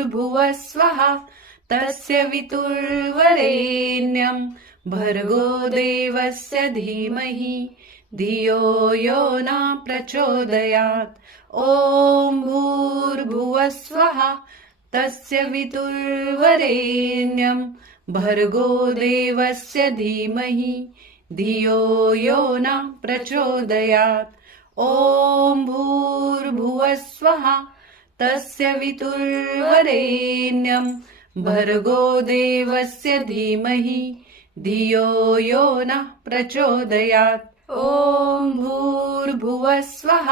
भूर्भुवः स्वः तस्य वितुर्वरेण्यं भर्गो देवस्य धीमहि धियो यो न प्रचोदयात्। ॐ भूर्भुवः स्वः तस्य वितुर्वरेण्यं भर्गो देवस्य धीमहि धियो यो न प्रचोदयात्। ॐ भूर्भुवः स्वः तस्य वितुर्वरेण्यं भर्गो देवस्य धीमहि धियो यो न प्रचोदयात्। ॐ भूर्भुवः स्वः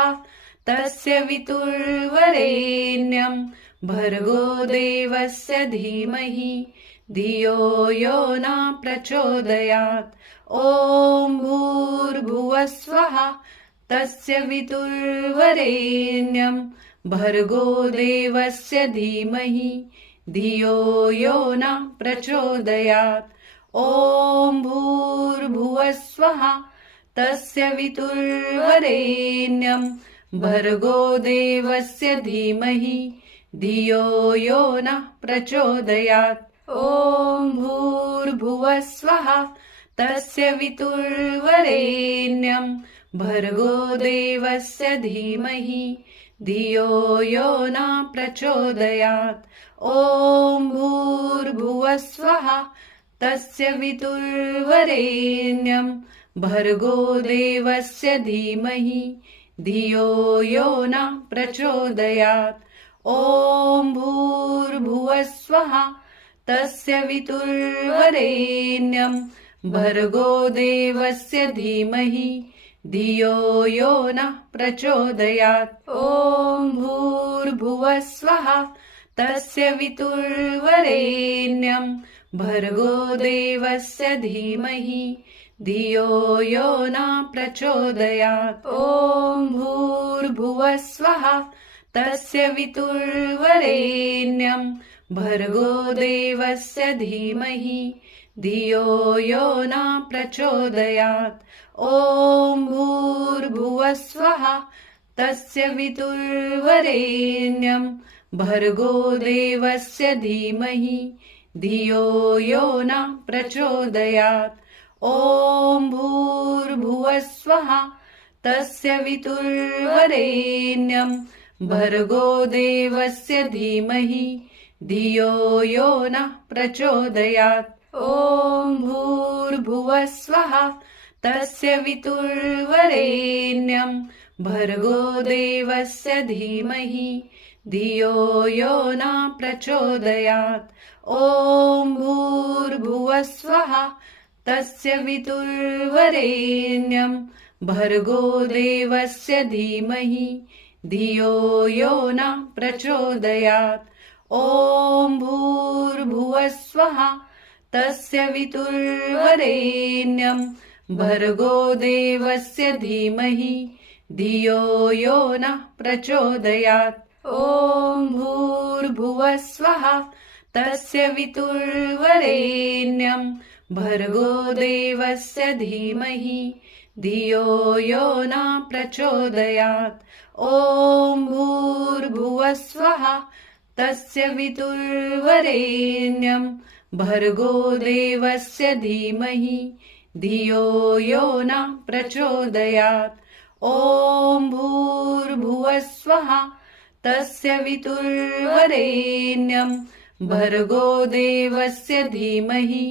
तस्य वितुर्वरेण्यं भर्गो देवस्य धीमहि धियो यो न प्रचोदयात्। ॐ भूर्भुवः स्वः तस्य वितुर्वरेण्यं भर्गो देवस्य धीमहि धियो यो न प्रचोदयात्। ॐ भूर्भुवः स्वः तस्य वितुर्वरेण्यं भर्गो देवस्य धीमहि धियो यो न प्रचोदयात्। ॐ भूर्भुवः स्वः तस्य वितुर्वरेण्यं भर्गो देवस्य धीमहि धियो यो न प्रचोदयात्। ॐ भूर्भुवः स्वः तस्य वितुर्वरेण्यं भर्गो देवस्य धीमहि धियो यो न प्रचोदयात्। ॐ भूर्भुवः स्वः तस्य वितुर्वरेण्यं भर्गो देवस्य धीमहि धियो यो न प्रचोदयात्। ॐ भूर्भुवः स्वः तस्य वितुर्वरेण्यं भर्गो देवस्य धीमहि धियो यो न प्रचोदयात्। ॐ भूर्भुवः स्वः तस्य वितुर्वरेण्यं भर्गो देवस्य धीमहि धियो यो न प्रचोदयात्। ॐ भूर्भुवः स्वः तस्य वितुर्वरेण्यं भर्गो देवस्य धीमहि धियो यो न प्रचोदयात्। ॐ भूर्भुवः स्वः तस्य वितुर्वरेण्यं भर्गो देवस्य धीमहि धियो यो न प्रचोदयात्। ॐ भूर्भुवः स्वः तस्य वितुर्वरेण्यं भर्गो देवस्य धीमहि धियो यो न प्रचोदयात्। ॐ भूर्भुवः स्वः तस्य वितुर्वरेण्यं भर्गो देवस्य धीमहि धियो यो न प्रचोदयात्। ॐ भूर्भुवः स्वः तस्य वितुर्वरेण्यं भर्गो देवस्य धीमहि धियो यो न प्रचोदयात्। ॐ भूर्भुवः स्वः तस्य वितुर्वरेण्यं भर्गो देवस्य धीमहि धियो यो न प्रचोदयात्। ॐ भूर्भुवः स्वः तस्य वितुर्वरेण्यं भर्गो देवस्य धीमहि धियो यो न प्रचोदयात्। ॐ भूर्भुवः स्वः तस्य वितुर्वरेण्यं भर्गो देवस्य धीमहि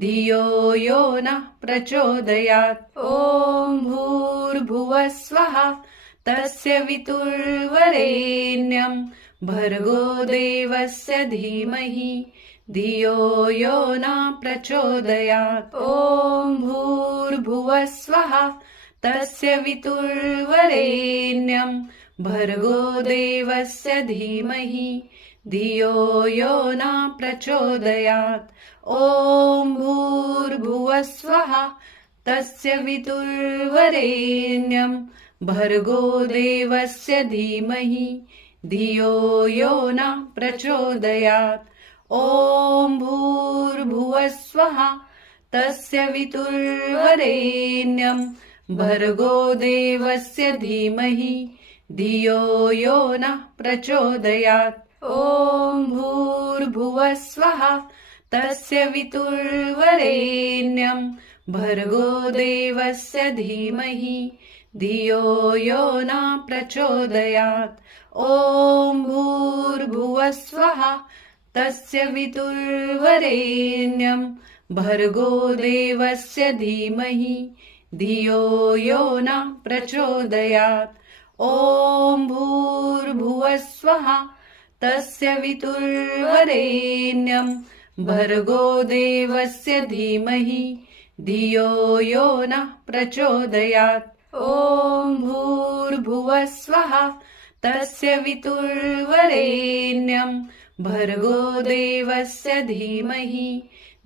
धियो यो न प्रचोदयात्। ॐ भूर्भुवः स्वः तस्य वितुर्वरेण्यं भर्गो देवस्य धीमहि धियो यो न प्रचोदयात्। ॐ भूर्भुवः स्वः तस्य वितुर्वरेण्यं भर्गो देवस्य धीमहि धियो यो न प्रचोदयात्। ॐ भूर्भुवः स्वः तस्य वितुर्वरेण्यं भर्गो देवस्य धीमहि धियो यो न प्रचोदयात्। ॐ भूर्भुवः स्वः तस्य वितुर्वरेण्यं भर्गो देवस्य धीमहि धियो यो न प्रचोदयात्। ॐ भूर्भुवः स्वः तस्य वितुर्वरेण्यं भर्गो देवस्य धीमहि धियो यो न प्रचोदयात् ॐ भूर्भुवः स्वः तस्य वितुर्वरेण्यं भर्गो देवस्य धीमहि धियो यो न प्रचोदयात् ॐ भूर्भुवः स्वः तस्य वितुर्वरेण्यं भर्गो देवस्य धीमहि धियो यो न प्रचोदयात् ॐ भूर्भुवः स्वः तस्य वितुर्वरेण्यं भर्गो देवस्य धीमहि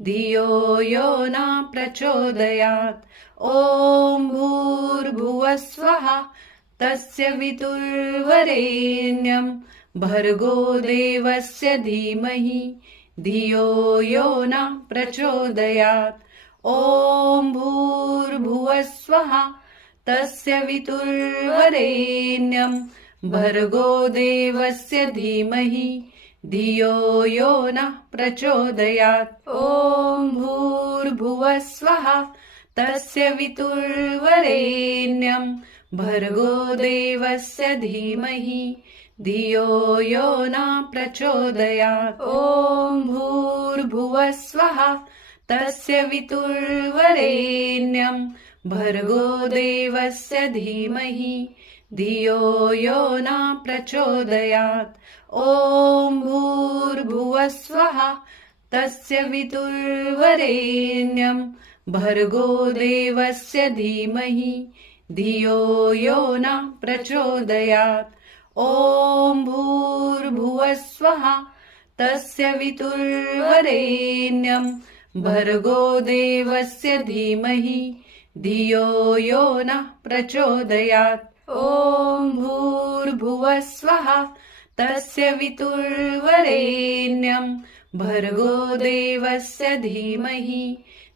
धियो यो न प्रचोदयात् ॐ भूर्भुवः स्वः तस्य वितुर्वरेण्यं भर्गो देवस्य धीमहि धियो यो न प्रचोदयात् ॐ भूर्भुवः स्वः तस्य वितुर्वरेण्यं भर्गो देवस्य धीमहि धियो यो न प्रचोदयात् ॐ भूर्भुवः स्वः तस्य वितुर्वरेण्यं भर्गो देवस्य धीमहि धियो यो न प्रचोदयात् ॐ भूर्भुवः स्वः तस्य वितुर्वरेण्यं भर्गो देवस्य धीमहि धियो यो न प्रचोदयात् ॐ भूर्भुवः स्वः तस्य वितुर्वरेण्यं भर्गो देवस्य धीमहि धियो यो न प्रचोदयात् ॐ भूर्भुवः स्वः तस्य वितुर्वरेण्यं भर्गो देवस्य धीमहि धियो यो न प्रचोदयात् ॐ भूर्भुवः स्वः तस्य वितुर्वरेण्यं भर्गो देवस्य धीमहि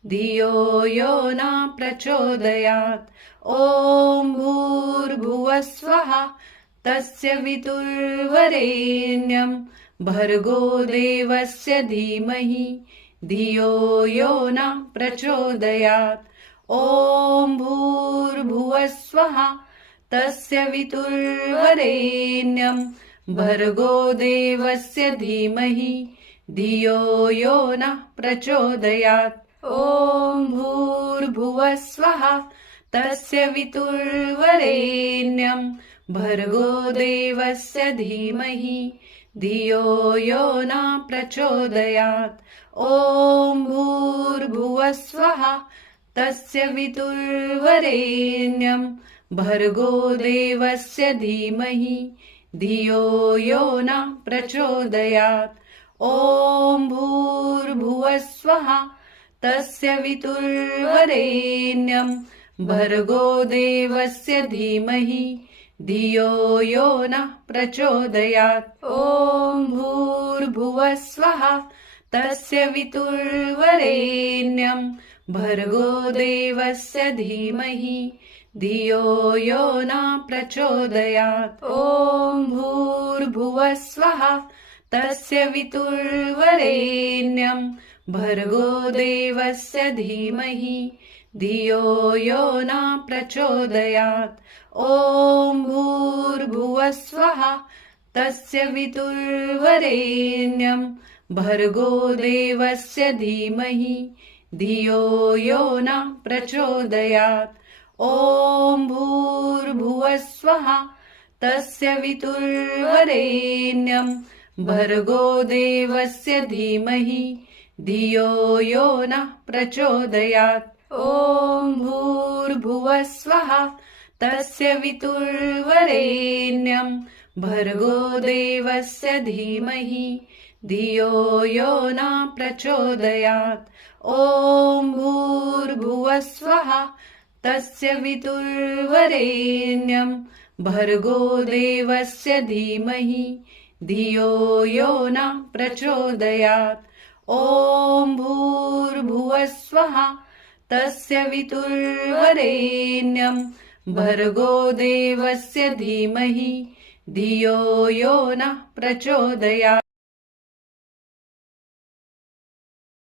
धियो यो न प्रचोदयात् ॐ भूर्भुवः स्वः तस्य वितुर्वरेण्यं भर्गो देवस्य धीमहि धियो यो न प्रचोदयात् ॐ भूर्भुवः स्वः तस्य वितुर्वरेण्यं भर्गो देवस्य धीमहि धियो यो न प्रचोदयात् ॐ भूर्भुवः स्वः तस्य वितुर्वरेण्यं भर्गो देवस्य धीमहि धियो यो न प्रचोदयात् ॐ भूर्भुवः स्वः तस्य वितुर्वरेण्यं भर्गो देवस्य धीमहि धियो यो न प्रचोदयात् ॐ भूर्भुवः स्वः तस्य वितुर्वरेण्यं भर्गो देवस्य धीमहि धियो यो न प्रचोदयात् ॐ भूर्भुवः स्वः तस्य वितुर्वरेण्यं भर्गो देवस्य धीमहि धियो यो न प्रचोदयात् ॐ भूर्भुवः स्वः तस्य वितुर्वरेण्यं भर्गो देवस्य धीमहि धियो यो न प्रचोदयात् ॐ भूर्भुवः स्वः तस्य वितुर्वरेण्यं भर्गो देवस्य धीमहि धियो यो न प्रचोदयात् ॐ भूर्भुवः स्वः तस्य वितुर्वरेण्यं भर्गो देवस्य धीमहि धियो यो न प्रचोदयात् ॐ भूर्भुवः स्वः तस्य वितुर्वरेण्यं भर्गो देवस्य धीमहि धियो यो न प्रचोदयात् ॐ भूर्भुवः स्वः तस्य वितुर्वरेण्यं भर्गो देवस्य धीमहि धियो यो न प्रचोदयात् ॐ भूर्भुवः स्वः तस्य वितुर्वरेण्यं भर्गो देवस्य धीमहि धियो यो नः प्रचोदयात्।